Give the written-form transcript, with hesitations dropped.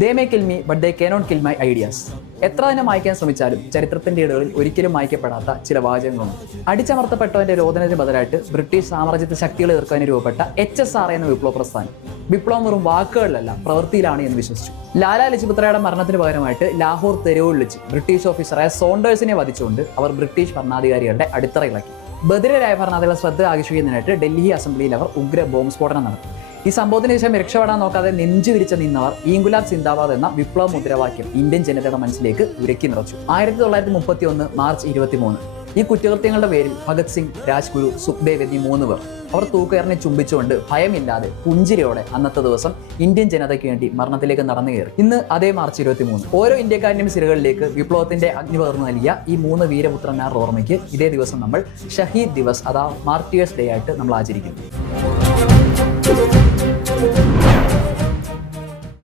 They may kill me but they cannot kill my ideas. എത്ര തന്നെ മായ്ക്കാൻ ശ്രമിച്ചാലും ചരിത്രത്തിന്റെ ഇടകളിൽ ഒരിക്കലും മായ്ക്കപ്പെടാത്ത ചില വാചകങ്ങളുണ്ട്. അടിച്ചമർത്തപ്പെട്ടവന്റെ രോദനത്തിന് ബദലായിട്ട് ബ്രിട്ടീഷ് സാമ്രാജ്യത്തെ ശക്തികളെ എതിർക്കാൻ രൂപപ്പെട്ട HSR എന്ന വിപ്ലവ പ്രസ്ഥാനം വിപ്ലവം വെറും വാക്കുകളിലല്ല പ്രവൃത്തിയിലാണ് എന്ന് വിശ്വസിച്ചു. ലാലാ ലജ്പത് റായിയുടെ മരണത്തിന് പകരമായിട്ട് ലാഹോർ തെരുവുകളിൽ വെച്ച് ബ്രിട്ടീഷ് ഓഫീസറായ സോണ്ടേഴ്സിനെ വധിച്ചുകൊണ്ട് അവർ ബ്രിട്ടീഷ് ഭരണാധികാരികളുടെ അടിത്തറ ഇളക്കി. ബധിരരായ ഭരണാധികാരികളെ ശ്രദ്ധ ആകർഷിക്കുന്നതിനായിട്ട് ഡൽഹി അസംബ്ലിയിൽ അവർ ഉഗ്ര ബോംബ് സ്ഫോടനം നടത്തി. ഈ സംഭവത്തിന് ശേഷം രക്ഷപ്പെടാൻ നോക്കാതെ നെഞ്ചു വിരിച്ച നിന്നവർ ഇൻകുലാബ് സിന്ദാബാദ് എന്ന വിപ്ലവ മുദ്രാവാക്യം ഇന്ത്യൻ ജനതയുടെ മനസ്സിലേക്ക് ഉരക്കി നിറച്ചു. 1931 മാർച്ച് 23 ഈ കുറ്റകൃത്യങ്ങളുടെ പേരിൽ ഭഗത് സിംഗ്, രാജ്ഗുരു, സുഖ്ദേവ് എന്നീ 3 പേർ അവർ തൂക്കയറിനെ ചുംബിച്ചുകൊണ്ട് ഭയമില്ലാതെ പുഞ്ചിരിയോടെ അന്നത്തെ ദിവസം ഇന്ത്യൻ ജനതയ്ക്ക് വേണ്ടി മരണത്തിലേക്ക് നടന്നു കയറി. ഇന്ന് അതേ മാർച്ച് 23 ഓരോ ഇന്ത്യക്കാരന്റെയും സിരകളിലേക്ക് വിപ്ലവത്തിന്റെ അഗ്നി പകർന്നു നൽകിയ ഈ 3 വീരപുത്രന്മാരുടെ ഓർമ്മയ്ക്ക് ഇതേ ദിവസം നമ്മൾ ഷഹീദ് ദിവസ് അഥവാ മാർട്ടിയേഴ്സ് ഡേ ആയിട്ട് നമ്മൾ ആചരിക്കുന്നു.